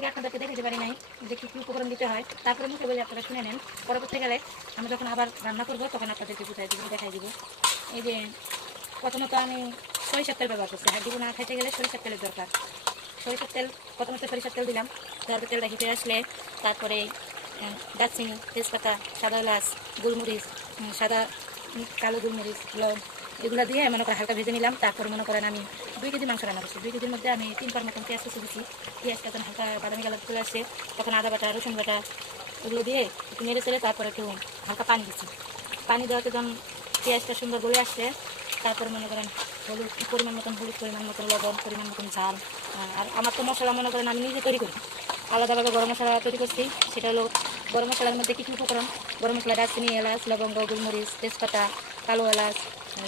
থেকে আপনাদেরকে দেখাতে পারি নাই যে কী কী উপকরণ দিতে হয়। তারপরে মুখে বলে আপনারা শুনে নেন। পরবর্তী গেলে আমি যখন আবার রান্না করব, তখন আপনাদেরকে বুঝাই দিব, দেখাই দিব। এই যে প্রথমত আমি সরিষার তেল ব্যবহার করছি। হাড্ডি না খাইতে গেলে সরিষার তেলের দরকার। সরিষার তেল, প্রথমত সরিষার তেল দিলাম। তারপর তেলটা হিটে আসলে তারপরে দারচিনি, তেজপাতা, সাদা এলাচ, গোলমরিচ সাদা কালো গোলমরিচ, লং এগুলো দিয়ে মনে করেন হালকা ভেজে নিলাম, তারপর মনে করেন আমি দুই কেজি মাংস রান্না করছি। দুই কেজির মধ্যে আমি তিন পার মতন পেঁয়াজ কুচি দিচ্ছি পেঁয়াজটা যখন হালকা বাদামি কালার চলে আসছে তখন আদা বাটা, রসুন বাটা এগুলো দিয়ে একটু নেড়ে চেড়ে তারপরে একটু হালকা পানি দিচ্ছি পানি দেওয়াতে যখন পেঁয়াজটা সুন্দর গলে আসছে, তারপর মনে করেন হলুদ, পরিমাণ মতন হলুদ, পরিমাণ মতন লবণ, পরিমাণ মতন ঝাল আর আমার তো মশলা মনে করেন আমি নিজে তৈরি করি। আলাদাভাবে গরম মশলা তৈরি করছি, সেটা হলো গরম মশলার মধ্যে কী কী উপকরণ, গরম মশলা, দারচিনি, এলাচ, লবঙ্গ, গোলমরিচ, তেজপাতা কালো এলাচ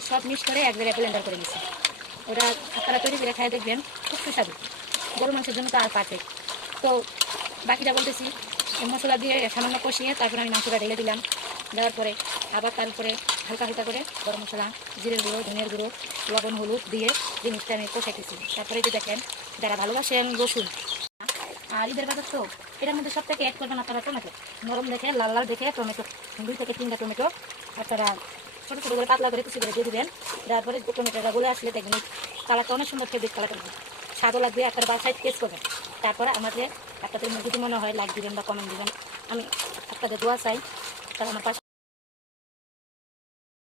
সব মিক্স করে এক জায়গায় ব্লেন্ডার করে নিচ্ছি ওটা আপনারা তৈরি করে খাই দেখবেন, খুব সুস্বাদু। গরু মাংসের জন্য তো আর পারফেক্ট তো বাকিটা বলতেছি মশলা দিয়ে সামান্য কষিয়ে তারপরে আমি মাংসটা ঢেলে দিলাম। দেওয়ার পরে আবার তারপরে হালকা হালকা করে গরম মশলা, জিরের গুঁড়ো, ধনিয়ার গুঁড়ো, লবণ, হলুদ দিয়ে জিনিসটা আমি কষাইতেছি। তারপরে যে দেখেন, যারা ভালোবাসেন রসুন। আর ঈদের বাজার তো, এটার মধ্যে সব থেকে অ্যাড করবেন আপনারা টমেটো। নরম দেখে, লাল লাল দেখে টমেটো, দুই থেকে তিনটা টমেটো আপনারা ছোটো ছোট করে পাতলা করে কুচি করে দিয়ে দেবেন। তারপরে টমেটোটা গলে আসলে দেখবেন কালারটা অনেক সুন্দর ফেব্রিক কালার হবে স্বাদও লাগবে আপনার বাসায় টেস্ট করবেন তারপরে আমাদের একটা যদি মনে হয় লাইক দিবেন বা কমেন্ট দিবেন। আমি আপনাদের দোয়া চাই তার আমার পাশে